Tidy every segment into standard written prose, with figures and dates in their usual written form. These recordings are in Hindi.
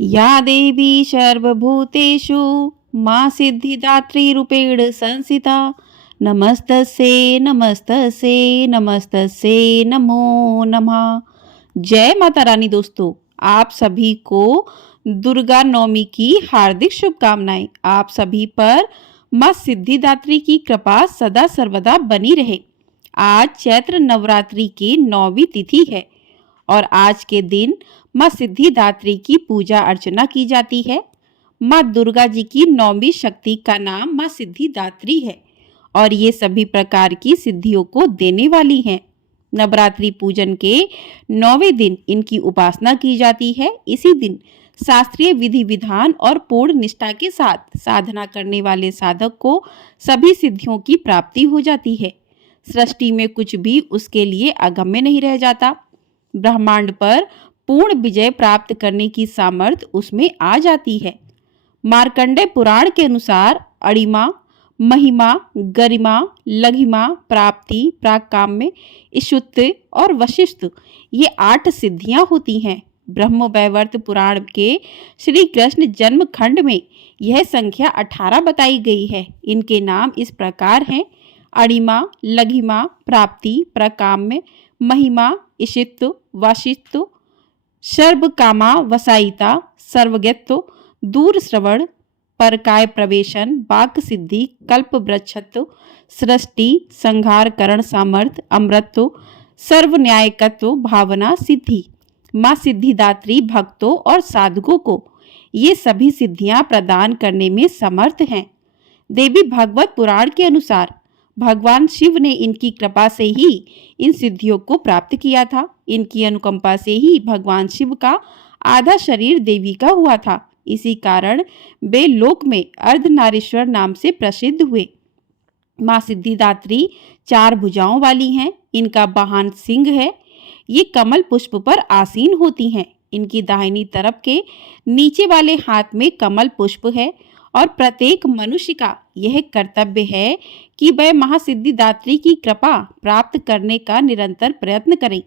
या देवी सर्वभूतेषु मां सिद्धिदात्री रूपेण संस्थिता नमस्तस्यै नमस्तस्यै नमस्तस्यै नमो नमः। जय माता रानी। दोस्तों, आप सभी को दुर्गा नवमी की हार्दिक शुभकामनाएं। आप सभी पर मां सिद्धिदात्री की कृपा सदा सर्वदा बनी रहे। आज चैत्र नवरात्रि की 9वीं तिथि है और आज के दिन मां सिद्धिदात्री की पूजा अर्चना की जाती है। मां दुर्गा जी की 9वीं शक्ति का नाम मां सिद्धिदात्री है और ये सभी प्रकार की सिद्धियों को देने वाली हैं। नवरात्रि पूजन के 9वें दिन इनकी उपासना की जाती है। इसी दिन शास्त्रीय विधि विधान और पूर्ण निष्ठा के साथ साधना करने वाले साधक को सभी सिद्धियों की प्राप्ति हो जाती है। सृष्टि में कुछ भी उसके लिए अगम्य नहीं रह जाता। ब्रह्मांड पर पूर्ण विजय प्राप्त करने की सामर्थ्य उसमें आ जाती है। मार्कंडेय पुराण के अनुसार अणिमा, महिमा, गरिमा, लघिमा, प्राप्ति, प्राकाम्य, इषुत्व और वशिष्ठ ये 8 सिद्धियां होती हैं। ब्रह्म वैवर्त पुराण के श्री कृष्ण जन्म खंड में यह संख्या 18 बताई गई है। इनके नाम इस प्रकार हैं: अणिमा, लघिमा, प्राप्ति, प्रकाम्य, महिमा, इषित्व, वशिष्ठ, सर्वकामा वसायिता, सर्वज्ञत्व, दूर श्रवण, परकाय प्रवेशन, वाक सिद्धि, कल्प वृक्षत्व, सृष्टि, संहार करण सामर्थ्य, अमृतत्व, सर्व न्यायकत्व, भावना सिद्धि। मां सिद्धिदात्री भक्तों और साधकों को ये सभी सिद्धियां प्रदान करने में समर्थ हैं। देवी भागवत पुराण के अनुसार भगवान शिव ने इनकी कृपा से ही इन सिद्धियों को प्राप्त किया था। इनकी अनुकंपा से ही भगवान शिव का आधा शरीर देवी का हुआ था। इसी कारण वे लोक में अर्धनारीश्वर नाम से प्रसिद्ध हुए। मां सिद्धिदात्री 4 भुजाओं वाली हैं। इनका वाहन सिंह है। ये कमल पुष्प पर आसीन होती हैं। इनकी दाहिनी तरफ के नीचे वाले हाथ में कमल पुष्प है और प्रत्येक मनुष्य का यह कर्तव्य है कि वह महासिद्धिदात्री की कृपा प्राप्त करने का निरंतर प्रयत्न करें,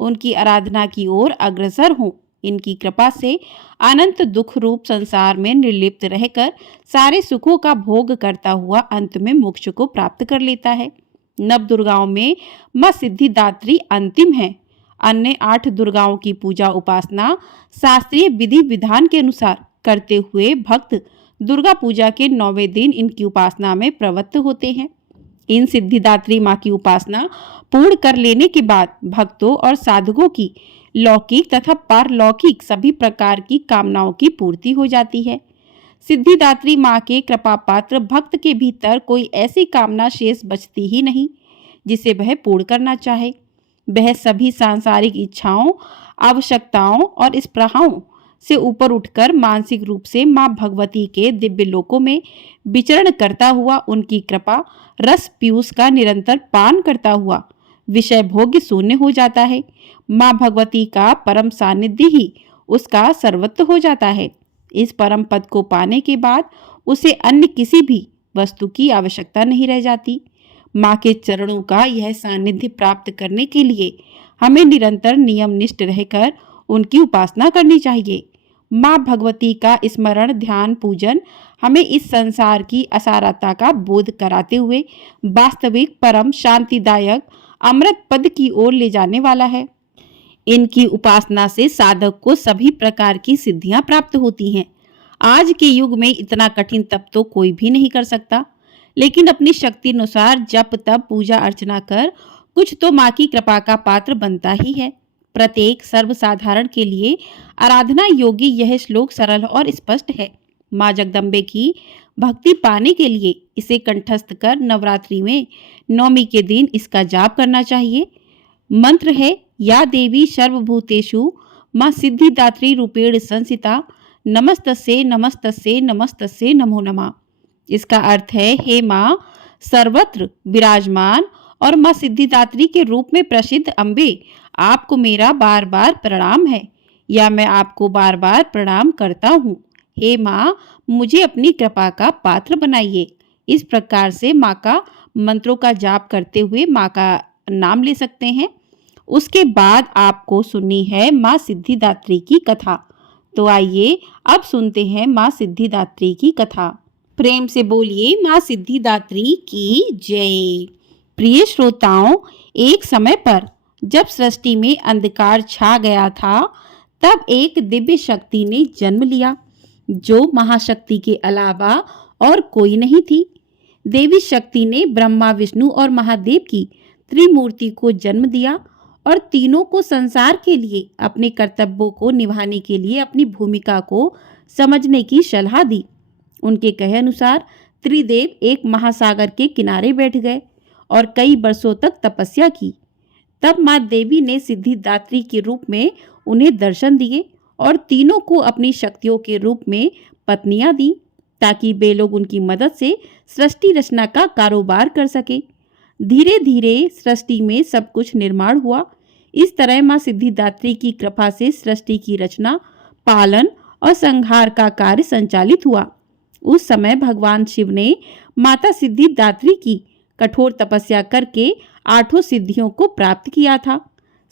उनकी आराधना की ओर अग्रसर हों। इनकी कृपा से अनंत दुख रूप संसार में निर्लिप्त रहकर सारे सुखों का भोग करता हुआ अंत में मोक्ष को प्राप्त कर लेता है। नव दुर्गाओं में मां सिद्धिदात्री अंतिम है। अन्य 8 दुर्गाओं की पूजा उपासना शास्त्रीय विधि विधान के अनुसार करते हुए भक्त दुर्गा पूजा के 9वें दिन इनकी उपासना में प्रवृत्त होते हैं। इन सिद्धिदात्री मां की उपासना पूर्ण कर लेने के बाद भक्तों और साधकों की लौकिक तथा पारलौकिक सभी प्रकार की कामनाओं की पूर्ति हो जाती है। सिद्धिदात्री मां के कृपा पात्र भक्त के भीतर कोई ऐसी कामना शेष बचती ही नहीं जिसे वह पूर्ण करना चाहे। वह सभी सांसारिक इच्छाओं, आवश्यकताओं और स्पृहाओं से ऊपर उठकर मानसिक रूप से मां भगवती के दिव्य लोकों में विचरण करता हुआ उनकी कृपा रस पीयूष का निरंतर पान करता हुआ विषय भोग्य शून्य हो जाता है। मां भगवती का परम सानिध्य ही उसका सर्वत्व हो जाता है। इस परम पद को पाने के बाद उसे अन्य किसी भी वस्तु की आवश्यकता नहीं रह जाती। मां के चरणों का यह सानिध्य प्राप्त करने के लिए हमें निरंतर नियमनिष्ठ रहकर उनकी उपासना करनी चाहिए। मां भगवती का स्मरण, ध्यान, पूजन हमें इस संसार की असारता का बोध कराते हुए वास्तविक परम शांतिदायक अमृत पद की ओर ले जाने वाला है। इनकी उपासना से साधक को सभी प्रकार की सिद्धियां प्राप्त होती हैं। आज के युग में इतना कठिन तप तो कोई भी नहीं कर सकता, लेकिन अपनी शक्ति अनुसार जप तप पूजा अर्चना कर कुछ तो मां की कृपा का पात्र बनता ही है। प्रत्येक सर्वसाधारण के लिए आराधना योगी यह श्लोक सरल और स्पष्ट है। मां जगदम्बे की भक्ति पाने के लिए इसे कंठस्थ कर नवरात्रि में 9वीं के दिन इसका जाप करना चाहिए। मंत्र है: या देवी सर्वभूतेषु मां सिद्धिदात्री रूपेण संस्थिता नमस्तस्यै नमस्तस्यै नमस्तस्यै नमो नमः। इसका अर्थ है, हे मां सर्वत्र विराजमान और मां सिद्धिदात्री के रूप में प्रसिद्ध अम्बे, आपको मेरा बार बार प्रणाम है या मैं आपको बार बार प्रणाम करता हूँ। हे मां, मुझे अपनी कृपा का पात्र बनाइए। इस प्रकार से मां का मंत्रों का जाप करते हुए मां का नाम ले सकते हैं। उसके बाद आपको सुननी है मां सिद्धिदात्री की कथा। तो आइए अब सुनते हैं माँ सिद्धिदात्री की कथा। प्रेम से बोलिए माँ सिद्धिदात्री की जय। प्रिय श्रोताओं, एक समय पर जब सृष्टि में अंधकार छा गया था, तब एक दिव्य शक्ति ने जन्म लिया, जो महाशक्ति के अलावा और कोई नहीं थी। देवी शक्ति ने ब्रह्मा, विष्णु और महादेव की त्रिमूर्ति को जन्म दिया और तीनों को संसार के लिए अपने कर्तव्यों को निभाने के लिए अपनी भूमिका को समझने की सलाह दी। उनके कहे अनुसार त्रिदेव एक महासागर के किनारे बैठ गए और कई वर्षों तक तपस्या की। तब माँ देवी ने सिद्धिदात्री के रूप में उन्हें दर्शन दिए और तीनों को अपनी शक्तियों के रूप में पत्नियां दी, ताकि वे लोग उनकी मदद से सृष्टि रचना का कारोबार कर सके। धीरे धीरे सृष्टि में सब कुछ निर्माण हुआ। इस तरह माँ सिद्धिदात्री की कृपा से सृष्टि की रचना, पालन और संहार का कार्य संचालित हुआ। उस समय भगवान शिव ने माता सिद्धिदात्री की कठोर तपस्या करके 8 सिद्धियों को प्राप्त किया था।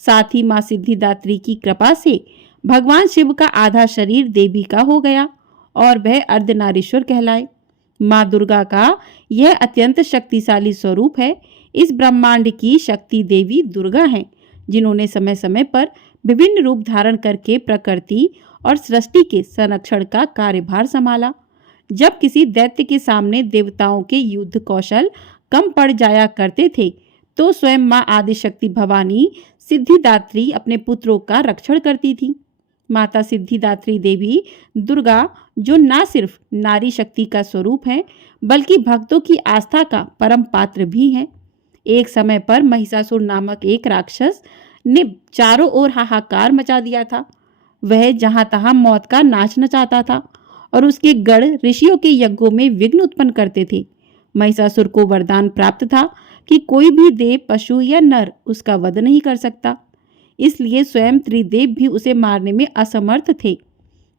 साथ ही माँ सिद्धिदात्री की कृपा से भगवान शिव का आधा शरीर देवी का हो गया और वह अर्धनारीश्वर कहलाए। माँ दुर्गा का यह अत्यंत शक्तिशाली स्वरूप है। इस ब्रह्मांड की शक्ति देवी दुर्गा हैं, जिन्होंने समय समय पर विभिन्न रूप धारण करके प्रकृति और सृष्टि के संरक्षण का कार्यभार संभाला। जब किसी दैत्य के सामने देवताओं के युद्ध कौशल कम पड़ जाया करते थे, तो स्वयं माँ आदिशक्ति भवानी सिद्धिदात्री अपने पुत्रों का रक्षण करती थी। माता सिद्धिदात्री देवी दुर्गा, जो न सिर्फ नारी शक्ति का स्वरूप है, बल्कि भक्तों की आस्था का परम पात्र भी हैं। एक समय पर महिषासुर नामक एक राक्षस ने चारों ओर हाहाकार मचा दिया था। वह जहां तहां मौत का नाच नचाता था और उसके गढ़ ऋषियों के यज्ञों में विघ्न उत्पन्न करते थे। महिषासुर को वरदान प्राप्त था कि कोई भी देव, पशु या नर उसका वध नहीं कर सकता। इसलिए स्वयं त्रिदेव भी उसे मारने में असमर्थ थे।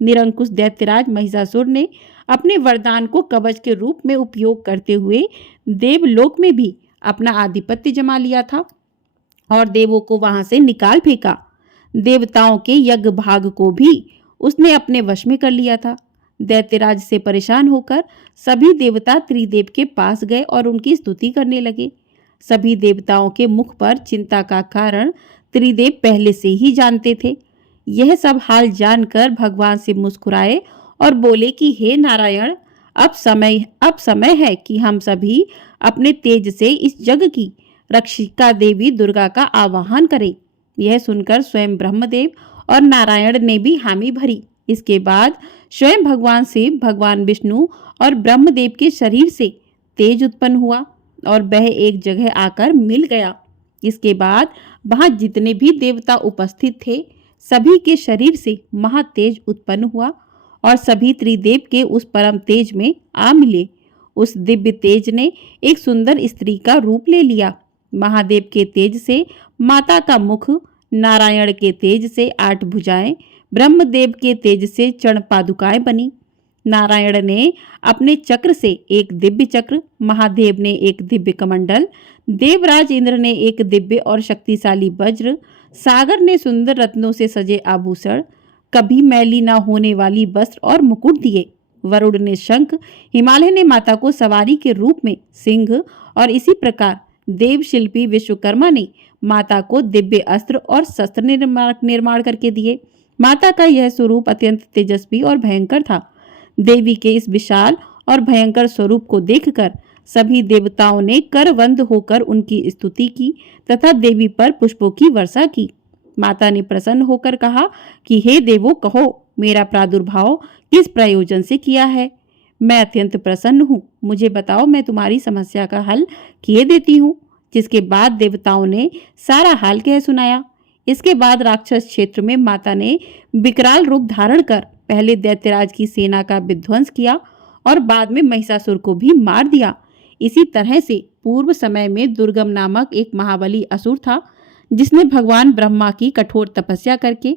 निरंकुश दैत्यराज महिषासुर ने अपने वरदान को कवच के रूप में उपयोग करते हुए देवलोक में भी अपना आधिपत्य जमा लिया था और देवों को वहां से निकाल फेंका। देवताओं के यज्ञ भाग को भी उसने अपने वश में कर लिया था। दैत्यराज से परेशान होकर सभी देवता त्रिदेव के पास गए और उनकी स्तुति करने लगे। सभी देवताओं के मुख पर चिंता का कारण त्रिदेव पहले से ही जानते थे। यह सब हाल जानकर भगवान से मुस्कुराए और बोले कि हे नारायण, अब समय है कि हम सभी अपने तेज से इस जग की रक्षिका देवी दुर्गा का आवाहन करें। यह सुनकर स्वयं ब्रह्मदेव और नारायण ने भी हामी भरी। इसके बाद स्वयं भगवान शिव, भगवान विष्णु और ब्रह्मदेव के शरीर से तेज उत्पन्न हुआ और वह एक जगह आकर मिल गया। इसके बाद वहां जितने भी देवता उपस्थित थे, सभी के शरीर से महातेज उत्पन्न हुआ और सभी त्रिदेव के उस परम तेज में आ मिले। उस दिव्य तेज ने एक सुंदर स्त्री का रूप ले लिया। महादेव के तेज से माता का मुख, नारायण के तेज से 8 भुजाएं, ब्रह्मदेव के तेज से चरण पादुकाएं बनी। नारायण ने अपने चक्र से एक दिव्य चक्र, महादेव ने एक दिव्य कमंडल, देवराज इंद्र ने एक दिव्य और शक्तिशाली वज्र, सागर ने सुंदर रत्नों से सजे आभूषण, कभी मैली न होने वाली वस्त्र और मुकुट दिए। वरुण ने शंख, हिमालय ने माता को सवारी के रूप में सिंह और इसी प्रकार देव शिल्पी विश्वकर्मा ने माता को दिव्य अस्त्र और शस्त्र निर्माण करके दिए। माता का यह स्वरूप अत्यंत तेजस्वी और भयंकर था। देवी के इस विशाल और भयंकर स्वरूप को देखकर सभी देवताओं ने करवंद होकर उनकी स्तुति की तथा देवी पर पुष्पों की वर्षा की। माता ने प्रसन्न होकर कहा कि हे देवों, कहो मेरा प्रादुर्भाव किस प्रयोजन से किया है। मैं अत्यंत प्रसन्न हूँ। मुझे बताओ, मैं तुम्हारी समस्या का हल किए देती हूँ। जिसके बाद देवताओं ने सारा हाल कह सुनाया। इसके बाद राक्षस क्षेत्र में माता ने विकराल रूप धारण कर पहले दैत्यराज की सेना का विध्वंस किया और बाद में महिषासुर को भी मार दिया। इसी तरह से पूर्व समय में दुर्गम नामक एक महाबली असुर था, जिसने भगवान ब्रह्मा की कठोर तपस्या करके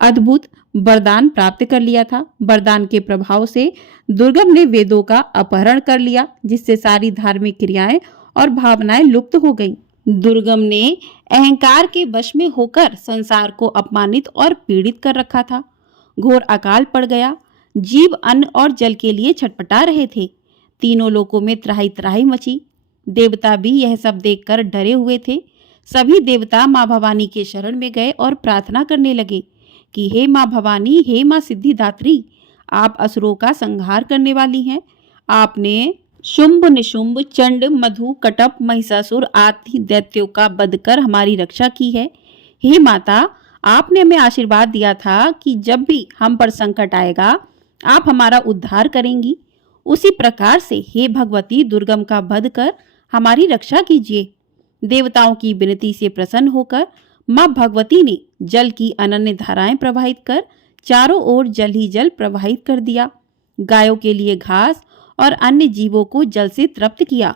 अद्भुत वरदान प्राप्त कर लिया था। वरदान के प्रभाव से दुर्गम ने वेदों का अपहरण कर लिया, जिससे सारी धार्मिक क्रियाएं और भावनाएं लुप्त हो गईं। दुर्गम ने अहंकार के वश में होकर संसार को अपमानित और पीड़ित कर रखा था। घोर अकाल पड़ गया। जीव अन्न और जल के लिए छटपटा रहे थे। तीनों लोकों में त्राही त्राही मची। देवता भी यह सब देखकर डरे हुए थे। सभी देवता माँ भवानी के शरण में गए और प्रार्थना करने लगे कि हे माँ भवानी, हे माँ सिद्धिदात्री, आप असुरों का संहार करने वाली हैं। आपने शुंभ निशुंभ चंड मधु कटप महिषासुर आदि दैत्यों का वध कर हमारी रक्षा की है। हे माता, आपने हमें आशीर्वाद दिया था कि जब भी हम पर संकट आएगा आप हमारा उद्धार करेंगी। उसी प्रकार से हे भगवती, दुर्गम का वध कर हमारी रक्षा कीजिए। देवताओं की विनती से प्रसन्न होकर माँ भगवती ने जल की अनन्य धाराएं प्रवाहित कर चारों ओर जल ही जल प्रवाहित कर दिया। गायों के लिए घास और अन्य जीवों को जल से तृप्त किया।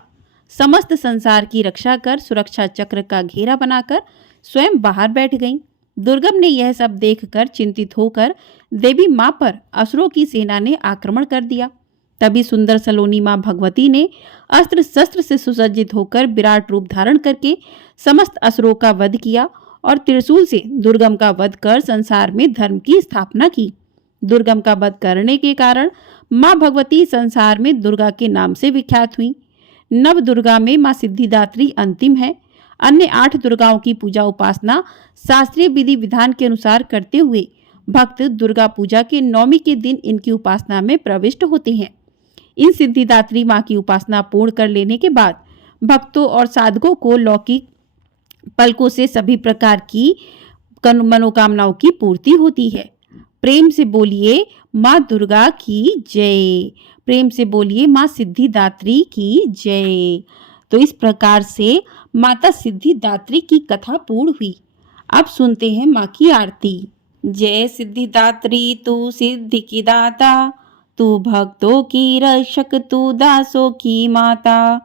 समस्त संसार की रक्षा कर सुरक्षा चक्र का घेरा बनाकर स्वयं बाहर बैठ गईं। दुर्गम ने यह सब देखकर चिंतित होकर देवी माँ पर असुरों की सेना ने आक्रमण कर दिया। तभी सुंदर सलोनी माँ भगवती ने अस्त्र शस्त्र से सुसज्जित होकर विराट रूप धारण करके समस्त असुरों का वध किया और त्रिशूल से दुर्गम का वध कर संसार में धर्म की स्थापना की। दुर्गम का वध करने के कारण माँ भगवती संसार में दुर्गा के नाम से विख्यात हुई। नव दुर्गा में माँ सिद्धिदात्री अंतिम है। अन्य 8 दुर्गाओं की पूजा उपासना शास्त्रीय विधि विधान के अनुसार करते हुए भक्त दुर्गा पूजा के 9वीं के दिन इनकी उपासना में प्रविष्ट होते हैं। इन सिद्धिदात्री माँ की उपासना पूर्ण कर लेने के बाद भक्तों और साधकों को लौकिक पलकों से सभी प्रकार की मनोकामनाओं की पूर्ति होती है। प्रेम से बोलिए माँ दुर्गा की जय। प्रेम से बोलिए माँ सिद्धिदात्री की जय। तो इस प्रकार से माता सिद्धिदात्री की कथा पूर्ण हुई। अब सुनते हैं माँ की आरती। जय सिद्धिदात्री, तू सिद्धि की दाता, तू भक्तों की रक्षक, तू दासों की माता।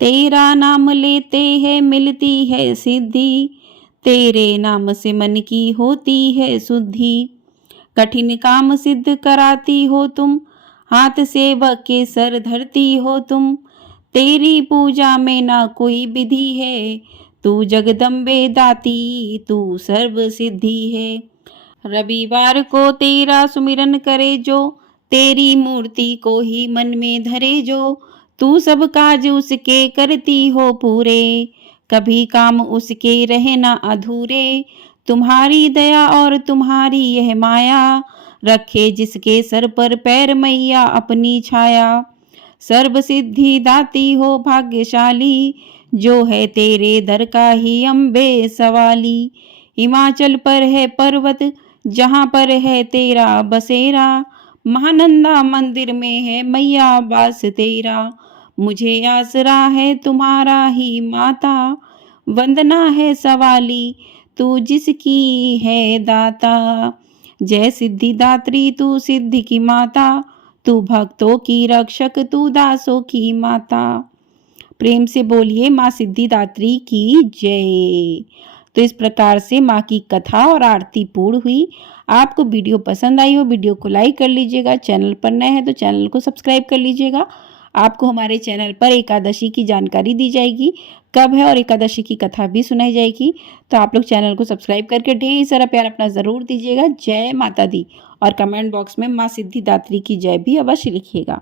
तेरा नाम लेते हैं मिलती है सिद्धि, तेरे नाम से मन की होती है शुद्धि। कठिन काम सिद्ध कराती हो तुम, हाथ सेवक के सर धरती हो तुम। तेरी पूजा में ना कोई विधि है, तू जगदम्बे दाती, तू सर्व सिद्धि है। रविवार को तेरा सुमिरन करे जो, तेरी मूर्ति को ही मन में धरे जो। तू सब काज उसके करती हो पूरे, कभी काम उसके रहे ना अधूरे। तुम्हारी दया और तुम्हारी यह माया, रखे जिसके सर पर पैर मैया अपनी छाया। सर्व सिद्धि दाती हो भाग्यशाली, जो है तेरे दर का ही अम्बे सवाली। हिमाचल पर है पर्वत, जहाँ पर है तेरा बसेरा, महानंदा मंदिर में है मैया वास तेरा। मुझे आसरा है तुम्हारा ही माता, वंदना है सवाली, तू जिसकी है दाता। जय सिद्धिदात्री, तू सिद्धि की माता, तू भक्तों की रक्षक, तू दासों की माता। प्रेम से बोलिए माँ सिद्धिदात्री की जय। तो इस प्रकार से माँ की कथा और आरती पूर्ण हुई। आपको वीडियो पसंद आई हो, वीडियो को लाइक कर लीजिएगा। चैनल पर नए हैं तो चैनल को सब्सक्राइब कर लीजिएगा। आपको हमारे चैनल पर एकादशी की जानकारी दी जाएगी, कब है, और एकादशी की कथा भी सुनाई जाएगी। तो आप लोग चैनल को सब्सक्राइब करके ढेर सारा प्यार अपना ज़रूर दीजिएगा। जय माता दी, और कमेंट बॉक्स में माँ सिद्धिदात्री की जय भी अवश्य लिखिएगा।